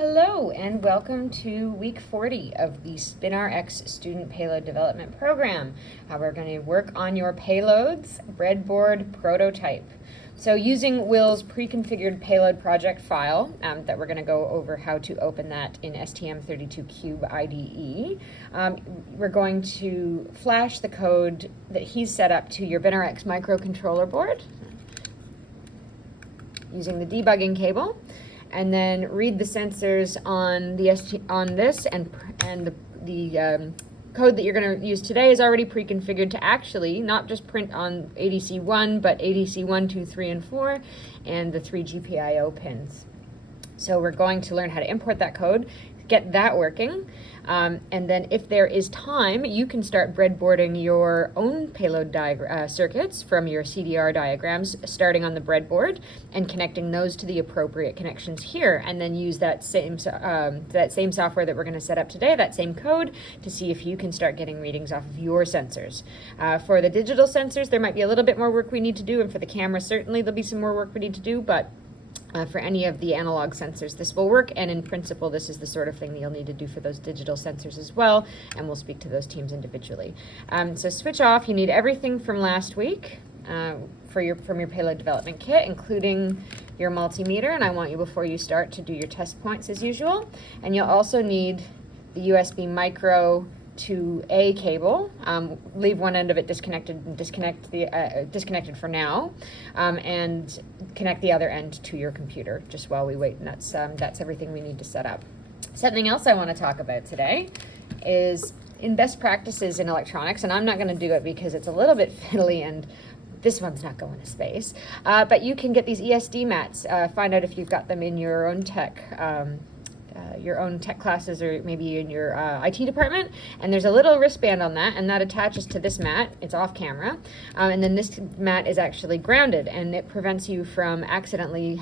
Hello and welcome to week 40 of the BinarX Student Payload Development Program. We're going to work on your payloads breadboard prototype. So using Will's pre-configured payload project file, that we're going to go over how to open that in STM32 Cube IDE, we're going to flash the code that he's set up to your BinarX microcontroller board using the debugging cable, and then read the sensors on this, and the code that you're going to use today is already pre-configured to actually not just print on ADC1, but ADC1, 2, 3, and 4, and the 3 GPIO pins. So we're going to learn how to import that code, get that working, and then if there is time, you can start breadboarding your own payload circuits from your CDR diagrams, starting on the breadboard and connecting those to the appropriate connections here, and then use that same software that we're going to set up today, that same code, to see if you can start getting readings off of your sensors. For the digital sensors, there might be a little bit more work we need to do, and for the camera, certainly there'll be some more work we need to do, but for any of the analog sensors, this will work, and in principle, this is the sort of thing that you'll need to do for those digital sensors as well, and we'll speak to those teams individually. So switch off, you need everything from last week from your payload development kit, including your multimeter, and I want you, before you start, to do your test points as usual. And you'll also need the USB micro to A cable. Leave one end of it disconnected and disconnected for now, and connect the other end to your computer just while we wait, and that's everything we need to set up. Something else I want to talk about today is in best practices in electronics, and I'm not going to do it because it's a little bit fiddly and this one's not going to space, but you can get these ESD mats. Find out if you've got them in your own tech classes, or maybe in your IT department, and there's a little wristband on that, and that attaches to this mat. It's off camera, and then this mat is actually grounded, and it prevents you from accidentally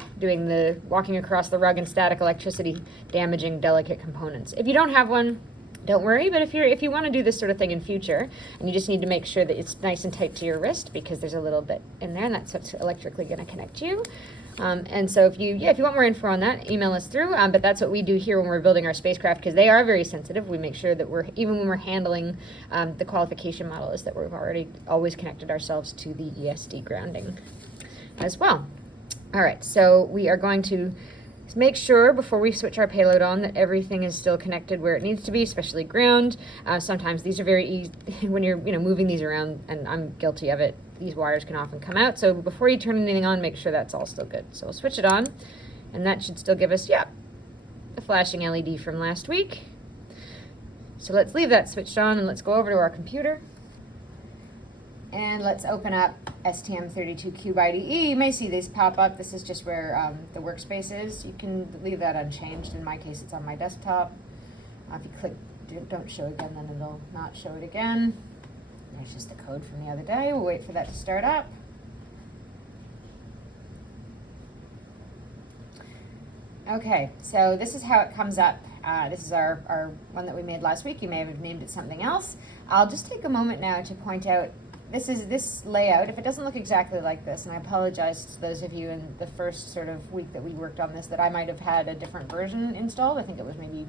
walking across the rug and static electricity, damaging delicate components. If you don't have one, don't worry, but if you want to do this sort of thing in future, and you just need to make sure that it's nice and tight to your wrist, because there's a little bit in there, and that's what's electrically going to connect you. And so if you want more info on that, email us through, but that's what we do here when we're building our spacecraft, because they are very sensitive. We make sure that even when we're handling the qualification model, is that we've already always connected ourselves to the ESD grounding as well. All right, so we are going to make sure before we switch our payload on that everything is still connected where it needs to be, especially ground. Sometimes these are very easy when you're moving these around, and I'm guilty of it. These wires can often come out, so before you turn anything on, make sure that's all still good. So we'll switch it on, and that should still give us, the flashing LED from last week. So let's leave that switched on, and let's go over to our computer, and let's open up STM32 Cube IDE. You may see these pop up. This is just where the workspace is. You can leave that unchanged. In my case, it's on my desktop. If you click don't show again, then it'll not show it again. There's just the code from the other day. We'll wait for that to start up. Okay, so this is how it comes up. This is our one that we made last week. You may have named it something else. I'll just take a moment now to point out this layout. If it doesn't look exactly like this, and I apologize to those of you in the first sort of week that we worked on this, that I might have had a different version installed. I think it was maybe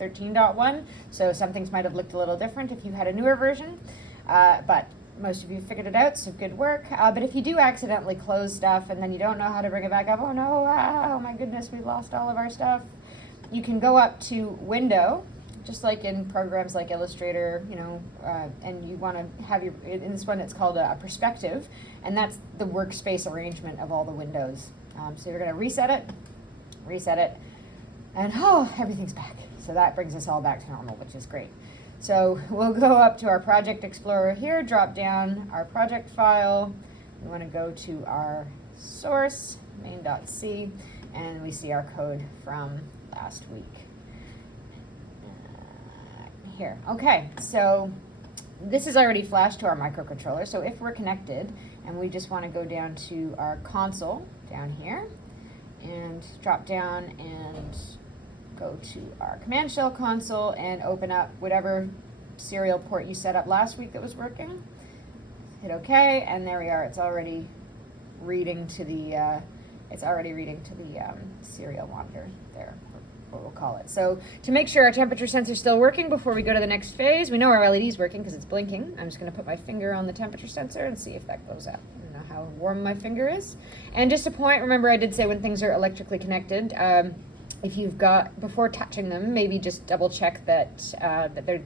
13.1, so some things might have looked a little different if you had a newer version. But most of you figured it out, so good work. But if you do accidentally close stuff and then you don't know how to bring it back up, oh no, oh my goodness, we lost all of our stuff, you can go up to Window, just like in programs like Illustrator, and you want to have in this one it's called a perspective, and that's the workspace arrangement of all the windows. So you're going to reset it, and everything's back. So that brings us all back to normal, which is great. So we'll go up to our Project Explorer here, drop down our project file. We want to go to our source, main.c, and we see our code from last week. Here. Okay, so this is already flashed to our microcontroller. So if we're connected and we just want to go down to our console down here and drop down and go to our command shell console and open up whatever serial port you set up last week that was working. Hit OK, and there we are. It's already reading to the serial monitor there. What we'll call it. So to make sure our temperature sensor is still working before we go to the next phase, we know our LED is working because it's blinking. I'm just going to put my finger on the temperature sensor and see if that goes up. I don't know how warm my finger is. And just a point, remember I did say when things are electrically connected, if you've got, before touching them, maybe just double check that,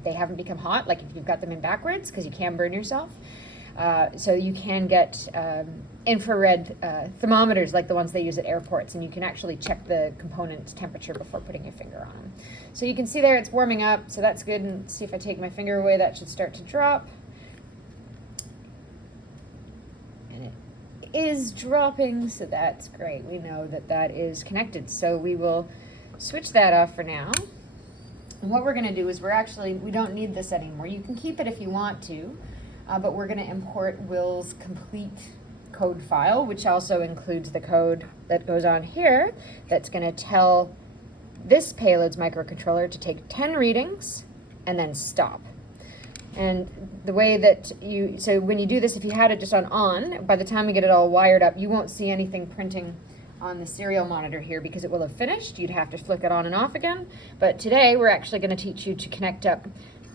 they haven't become hot, like if you've got them in backwards, because you can burn yourself. So you can get infrared thermometers like the ones they use at airports, and you can actually check the component's temperature before putting your finger on them. So you can see there it's warming up, so that's good. And see if I take my finger away, that should start to drop. And it is dropping, so that's great. We know that that is connected. So we will switch that off for now. And what we're going to do is we don't need this anymore. You can keep it if you want to. But we're going to import Will's complete code file, which also includes the code that goes on here that's going to tell this payload's microcontroller to take 10 readings and then stop. And the way that so when you do this, if you had it just on, by the time we get it all wired up, you won't see anything printing on the serial monitor here because it will have finished. You'd have to flick it on and off again. But today we're actually going to teach you to connect up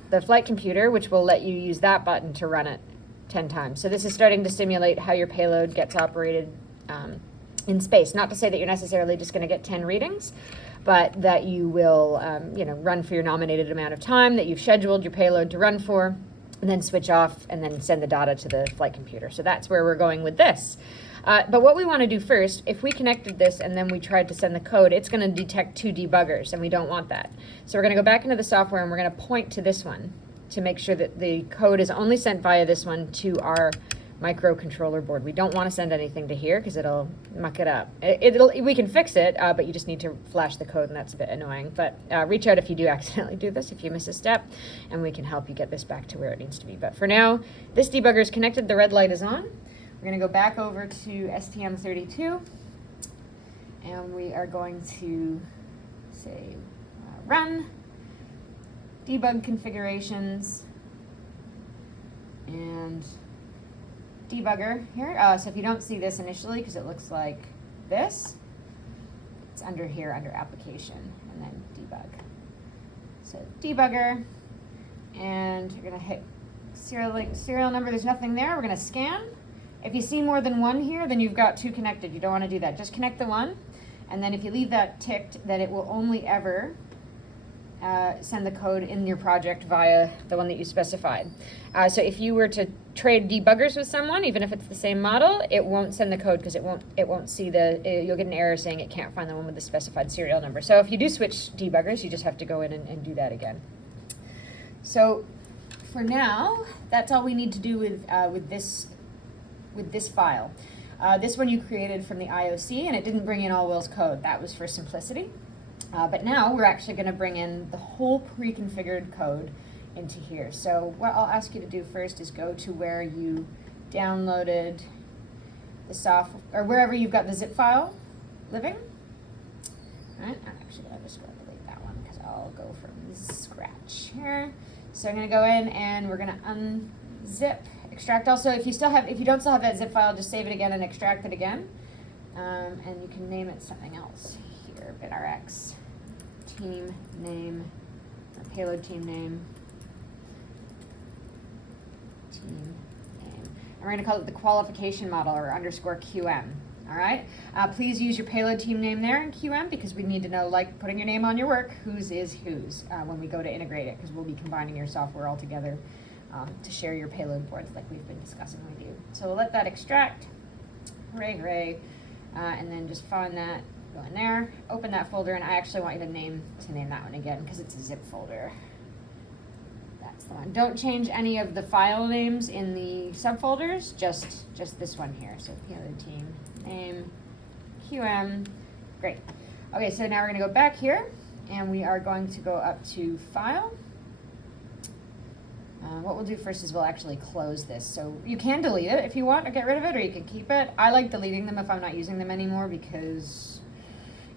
the flight computer, which will let you use that button to run it 10 times. So this is starting to simulate how your payload gets operated in space. Not to say that you're necessarily just going to get 10 readings, but that you will run for your nominated amount of time that you've scheduled your payload to run for, and then switch off and then send the data to the flight computer. So that's where we're going with this. But what we want to do first, if we connected this and then we tried to send the code, it's going to detect 2 debuggers, and we don't want that. So we're going to go back into the software and we're going to point to this one to make sure that the code is only sent via this one to our microcontroller board. We don't want to send anything to here because it'll muck it up. We can fix it, but you just need to flash the code, and that's a bit annoying. But reach out if you do accidentally do this, if you miss a step, and we can help you get this back to where it needs to be. But for now, this debugger is connected, the red light is on. We're going to go back over to STM32, and we are going to say run, debug configurations, and debugger here. So if you don't see this initially, because it looks like this, it's under here, under application, and then debug. So debugger, and you're going to hit serial number. There's nothing there. We're going to scan. If you see more than one here, then you've got 2 connected. You don't want to do that. Just connect the one, and then if you leave that ticked, then it will only ever send the code in your project via the one that you specified. So if you were to trade debuggers with someone, even if it's the same model, it won't send the code because it won't see you'll get an error saying it can't find the one with the specified serial number. So if you do switch debuggers, you just have to go in and do that again. So for now, that's all we need to do with this file. This one you created from the IOC, and it didn't bring in all Will's code. That was for simplicity. But now we're actually going to bring in the whole pre-configured code into here. So what I'll ask you to do first is go to where you downloaded the software, or wherever you've got the zip file living. All right, I'm actually going to just go and delete that one because I'll go from scratch here. So I'm going to go in and we're going to unzip, extract. Also, if you don't still have that zip file, just save it again and extract it again. And you can name it something else here, BinarX, team name, or payload team name, and we're going to call it the qualification model, or _QM. All right. Please use your payload team name there in QM because we need to know, like putting your name on your work, whose is whose when we go to integrate it, because we'll be combining your software all together to share your payload boards like we've been discussing with you. So we'll let that extract. Hooray, hooray. And then just find that, go in there, open that folder, and I actually want you to name that one again because it's a zip folder. That's the one. Don't change any of the file names in the subfolders, just this one here. So payload team name, QM, great. Okay, so now we're going to go back here, and we are going to go up to File. What we'll do first is we'll actually close this. So you can delete it if you want, or get rid of it, or you can keep it. I like deleting them if I'm not using them anymore because,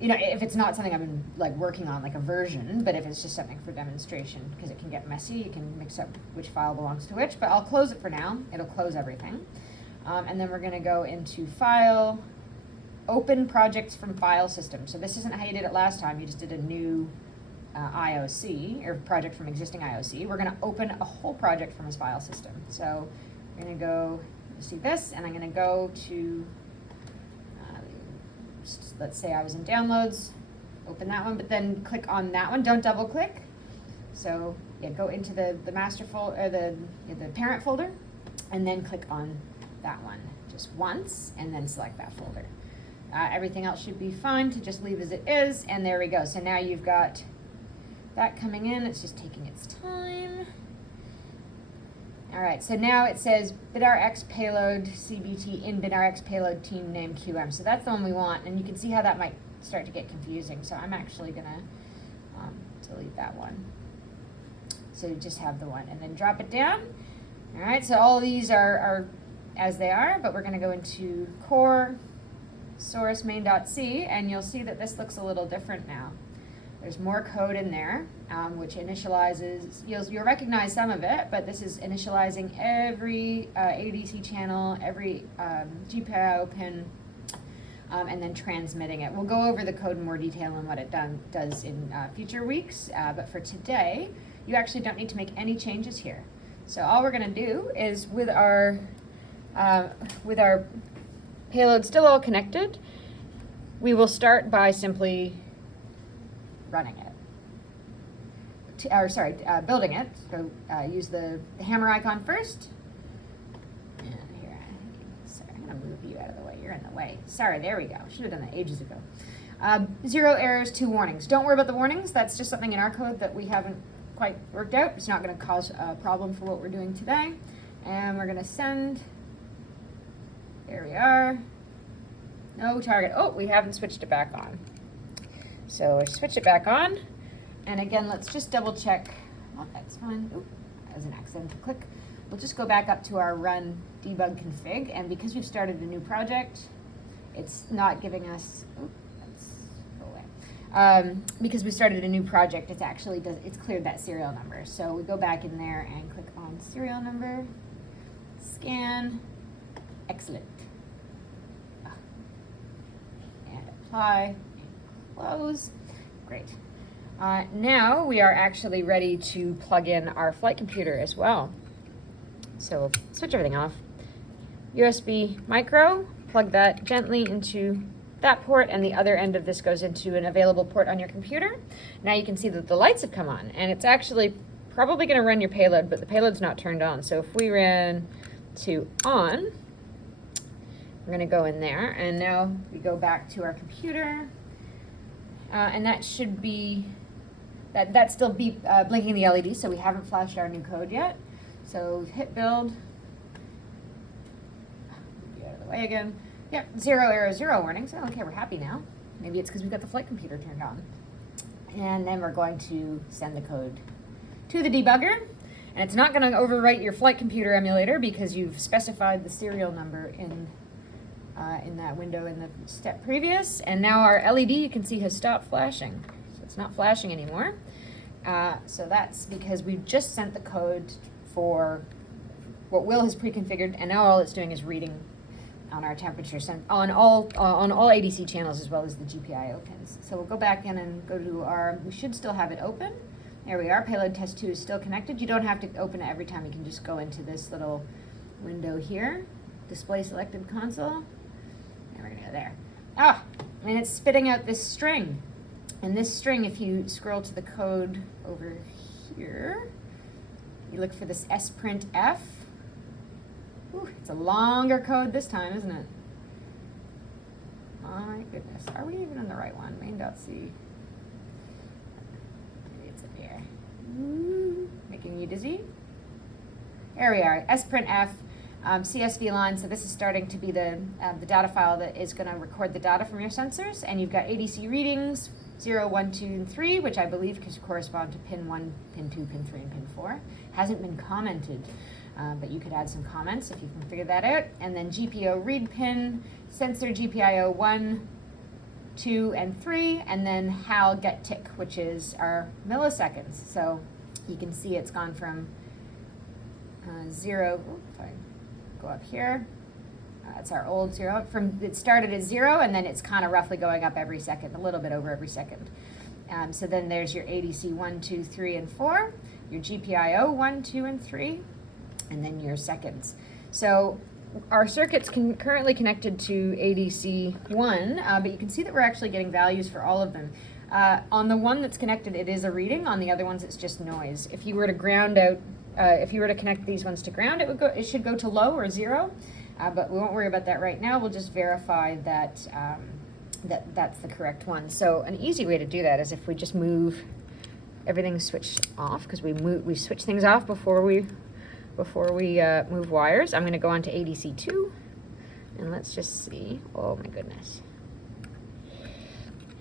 you know, if it's not something I've been like working on, like a version, but if it's just something for demonstration, because it can get messy, you can mix up which file belongs to which, but I'll close it for now. It'll close everything. And then we're going to go into File, Open Projects from File System. So this isn't how you did it last time. You just did a new IOC, or project from existing IOC. We're going to open a whole project from his file system. So we're going to go see this, and I'm going to go to, let's say I was in downloads, open that one, but then click on that one. Don't double click. So yeah, go into the master folder, or the parent folder, and then click on that one just once, and then select that folder. Everything else should be fine to just leave as it is, and there we go. So now you've got that coming in. It's just taking its time. All right, so now it says BinarX Payload CBT in BinarX Payload team name QM. So that's the one we want, and you can see how that might start to get confusing. So I'm actually gonna delete that one. So you just have the one, and then drop it down. All right, so all of these are as they are, but we're gonna go into core source main.c, and you'll see that this looks a little different now. There's more code in there, which initializes, you'll recognize some of it, but this is initializing every ADC channel, every GPIO pin, and then transmitting it. We'll go over the code in more detail and what it does in future weeks, but for today, you actually don't need to make any changes here. So all we're gonna do is with our payload still all connected, we will start by simply running it. Building it. So use the hammer icon first. And here, sorry, I'm gonna move you out of the way. You're in the way. Sorry, there we go. Should have done that ages ago. 0 errors, 2 warnings. Don't worry about the warnings. That's just something in our code that we haven't quite worked out. It's not gonna cause a problem for what we're doing today. And we're gonna send. There we are. No target. Oh, we haven't switched it back on. So switch it back on. And again, let's just double check. Oh, that's fine. Oop, that was an accidental click. We'll just go back up to our run debug config. And because we've started a new project, it's not giving us, let's go away. Because we started a new project, it's cleared that serial number. So we go back in there and click on serial number, scan, excellent. And apply, and close. Great. Now we are actually ready to plug in our flight computer as well. So we'll switch everything off. USB micro, plug that gently into that port, and the other end of this goes into an available port on your computer. Now you can see that the lights have come on, and it's actually probably going to run your payload, but the payload's not turned on. So if we ran to on, we're going to go in there, and now we go back to our computer, and that should be, that's still blinking the LED, so we haven't flashed our new code yet. So hit build, get out of the way again. Yep, 0 error, 0 warnings. Oh, okay, we're happy now. Maybe it's because we've got the flight computer turned on. And then we're going to send the code to the debugger. And it's not going to overwrite your flight computer emulator because you've specified the serial number in that window in the step previous. And now our LED, you can see, has stopped flashing. So it's not flashing anymore. So that's because we've just sent the code for what Will has pre-configured, and now all it's doing is reading on our temperature on all ADC channels as well as the GPIO pins. So we'll go back in and go to our, we should still have it open. There we are, payload test 2 is still connected. You don't have to open it every time. You can just go into this little window here, display selected console, and we're gonna go there. And it's spitting out this string. And this string, if you scroll to the code over here, you look for this sprintf. Ooh, it's a longer code this time, isn't it? Oh my goodness. Are we even on the right one? Main.c. Maybe it's in here. Ooh, making you dizzy. There we are. sprintf, CSV line. So this is starting to be the data file that is going to record the data from your sensors. And you've got ADC readings 0, 1, 2, and 3, which I believe correspond to pin 1, pin 2, pin 3, and pin 4. Hasn't been commented. But you could add some comments if you can figure that out. And then GPIO read pin, sensor GPIO 1, 2, and 3, and then HAL get tick, which is our milliseconds. So you can see it's gone from 0, if I go up here, it's our old 0. It started as 0, and then it's kind of roughly going up every second, a little bit over every second. So then there's your ADC 1, 2, 3, and 4, your GPIO 1, 2, and 3, and then your seconds. So our circuit's currently connected to ADC 1, but you can see that we're actually getting values for all of them. On the one that's connected, it is a reading. On the other ones, it's just noise. If you were to ground out, if you were to connect these ones to ground, it should go to low or 0, but we won't worry about that right now. We'll just verify that that's the correct one. So an easy way to do that is if we just move everything switched off, because we switch things off before we move wires. I'm going to go on to ADC 2, and let's just see. Oh my goodness.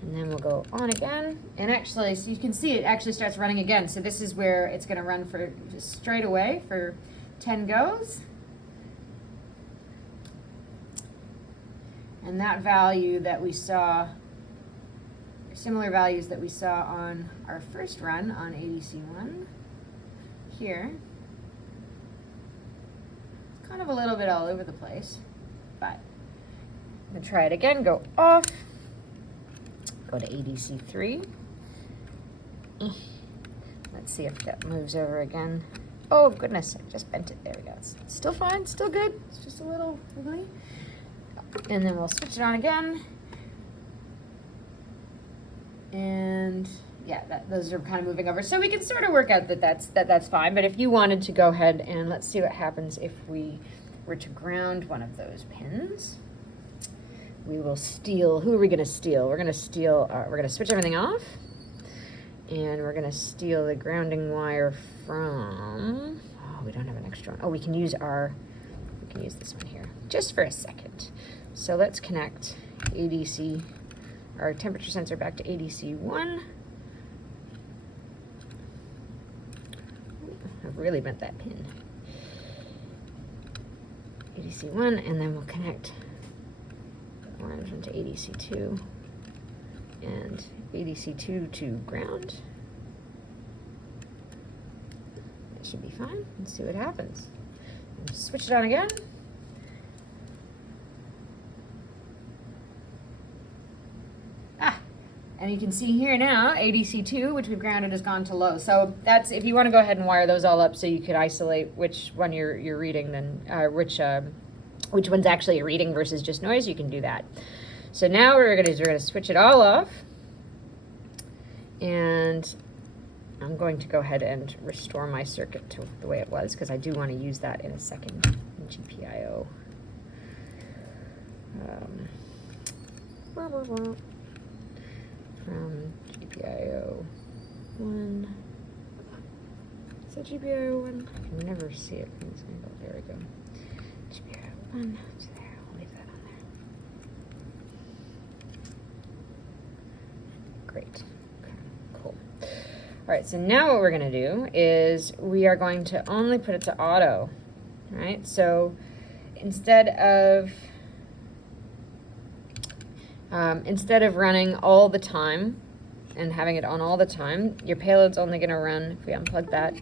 And then we'll go on again, and actually, so you can see it actually starts running again. So this is where it's going to run for just straight away for 10 goes. And that value that we saw, similar values that we saw on our first run on ADC1 here, it's kind of a little bit all over the place, but I'm going to try it again, go off, go to ADC3. Let's see if that moves over again. Oh goodness, I just bent it, there we go. It's still fine, still good, it's just a little wiggly. And then we'll switch it on again. And yeah, those are kind of moving over. So we can sort of work out that that's fine. But if you wanted to go ahead and let's see what happens if we were to ground one of those pins. We will steal, who are we gonna steal? We're gonna switch everything off. And we're gonna steal the grounding wire from, oh, we don't have an extra one. Oh, we can use this one here, just for a second. So let's connect ADC, our temperature sensor, back to ADC1. I've really bent that pin. ADC1, and then we'll connect orange into ADC2 and ADC2 to ground. That should be fine. Let's see what happens. Switch it on again. And you can see here now, ADC2, which we've grounded, has gone to low. So that's, if you want to go ahead and wire those all up so you could isolate which one you're reading, then which one's actually a reading versus just noise, you can do that. So now what we're going to do is we're going to switch it all off. And I'm going to go ahead and restore my circuit to the way it was, because I do want to use that in a second. GPIO. From GPIO 1. Is that GPIO 1? I can never see it from this angle. There we go. GPIO 1. It's there. I'll leave that on there. Great. Okay, cool. All right, so now what we're going to do is we are going to only put it to auto. All right, so instead of running all the time and having it on all the time, your payload's only going to run, if we unplug that,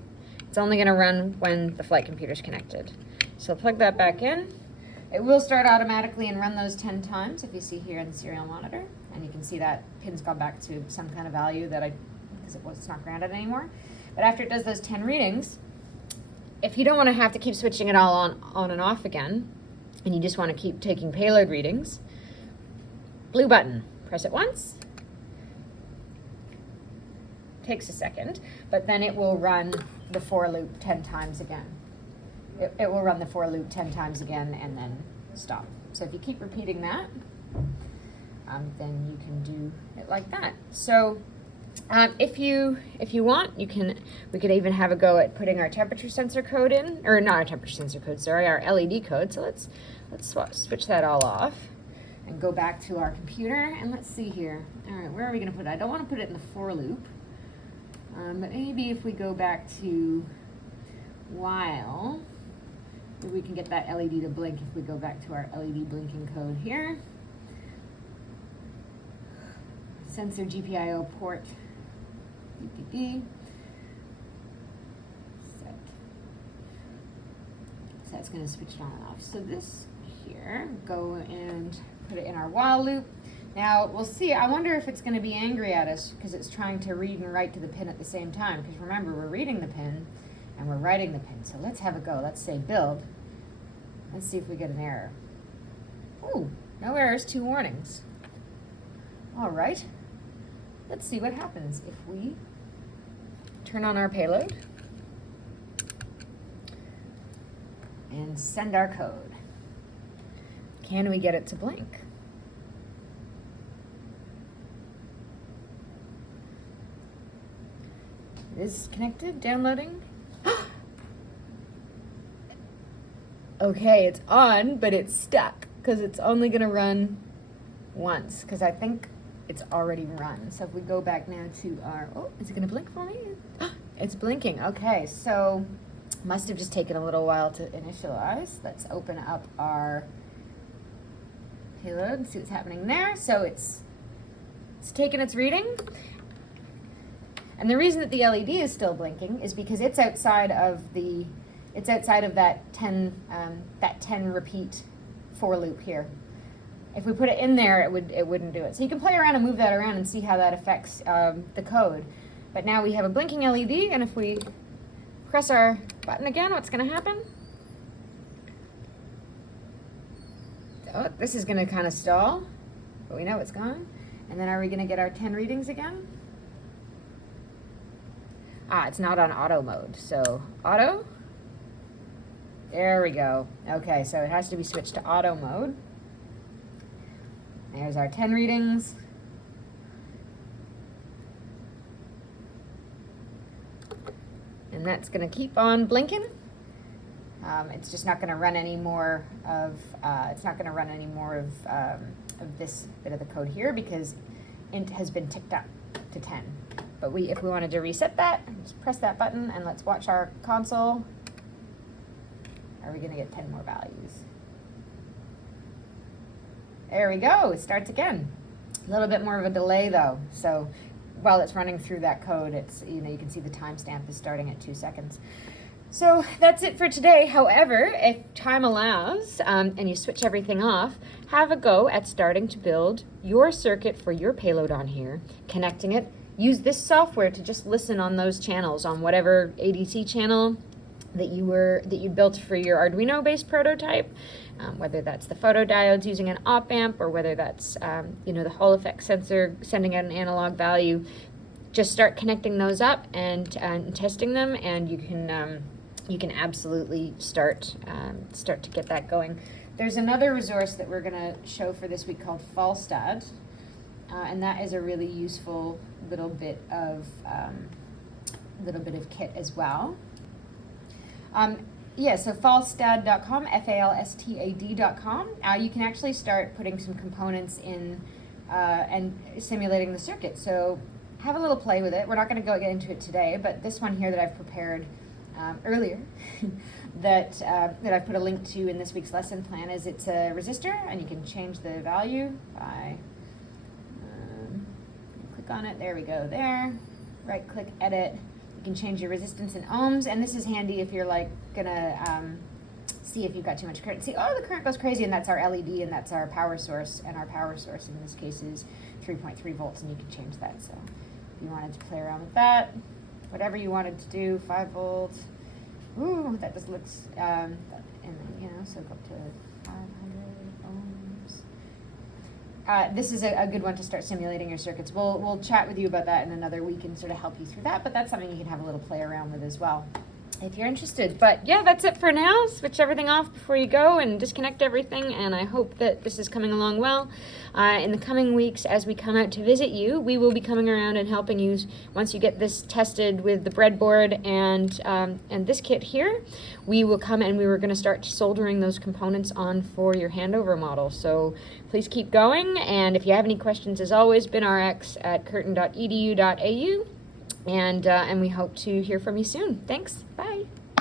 it's only going to run when the flight computer's connected. So plug that back in. It will start automatically and run those 10 times, if you see here in the serial monitor. And you can see that pin's gone back to some kind of value that because it's not grounded anymore. But after it does those 10 readings, if you don't want to have to keep switching it all on and off again, and you just want to keep taking payload readings, blue button, press it once, takes a second, but then it will run the for loop 10 times again. It will run the for loop 10 times again and then stop. So if you keep repeating that, then you can do it like that. So if you want, we could even have a go at putting our temperature sensor code in, or not our temperature sensor code, sorry, our LED code. So let's switch that all off and go back to our computer, and let's see here. All right, where are we going to put it? I don't want to put it in the for loop, but maybe if we go back to while, maybe we can get that LED to blink if we go back to our LED blinking code here. Sensor GPIO port DPP set. So that's going to switch it on and off. So this here, go and put it in our while loop. Now, we'll see. I wonder if it's going to be angry at us because it's trying to read and write to the pin at the same time. Because remember, we're reading the pin and we're writing the pin. So let's have a go. Let's say build. Let's see if we get an error. Ooh, no errors, 2 warnings. All right. Let's see what happens if we turn on our payload and send our code. Can we get it to blink? It is connected, downloading. Okay, it's on, but it's stuck because it's only gonna run once because I think it's already run. So if we go back now to our, oh, is it gonna blink for me? It's blinking, okay, so must have just taken a little while to initialize. Let's open up our payload and see what's happening there. So it's taken its reading. And the reason that the LED is still blinking is because it's outside of that 10 repeat for loop here. If we put it in there, it wouldn't do it. So you can play around and move that around and see how that affects the code. But now we have a blinking LED, and if we press our button again, what's going to happen? Oh, this is going to kind of stall, but we know it's gone. And then are we going to get our 10 readings again? Ah, it's not on auto mode. So auto. There we go. Okay, so it has to be switched to auto mode. There's our 10 readings. And that's going to keep on blinking. It's just not going to run any more of. Of this bit of the code here because int has been ticked up to 10. But if we wanted to reset that, just press that button and let's watch our console. Are we going to get 10 more values? There we go. It starts again. A little bit more of a delay though. So while it's running through that code, it's, you can see the timestamp is starting at 2 seconds. So that's it for today. However, if time allows and you switch everything off, have a go at starting to build your circuit for your payload on here, connecting it. Use this software to just listen on those channels, on whatever ADC channel that you built for your Arduino-based prototype, whether that's the photodiodes using an op-amp or whether that's the Hall effect sensor sending out an analog value. Just start connecting those up and testing them, and you can absolutely start to get that going. There's another resource that we're going to show for this week called Fallstad, and that is a really useful little bit of kit as well. So fallstad.com, falstad.com. You can actually start putting some components in and simulating the circuit. So have a little play with it. We're not going to get into it today, but this one here that I've prepared earlier that I've put a link to in this week's lesson plan it's a resistor, and you can change the value by click on it. There we go. There. Right click, edit. You can change your resistance in ohms, and this is handy if you're gonna see if you've got too much current. See, oh, the current goes crazy, and that's our LED, and that's our power source, and our power source in this case is 3.3 volts, and you can change that. So if you wanted to play around with that, whatever you wanted to do, 5 volts. Ooh, that just looks, and then, so go up to 500 ohms. This is a good one to start simulating your circuits. We'll chat with you about that in another week and sort of help you through that, but that's something you can have a little play around with as well if you're interested. But yeah, that's it for now. Switch everything off before you go and disconnect everything, and I hope that this is coming along well. In the coming weeks, as we come out to visit you, we will be coming around and helping you once you get this tested with the breadboard and this kit here. We will come and we were going to start soldering those components on for your handover model. So please keep going, and if you have any questions, as always, BinarX at curtin.edu.au. And we hope to hear from you soon. Thanks. Bye.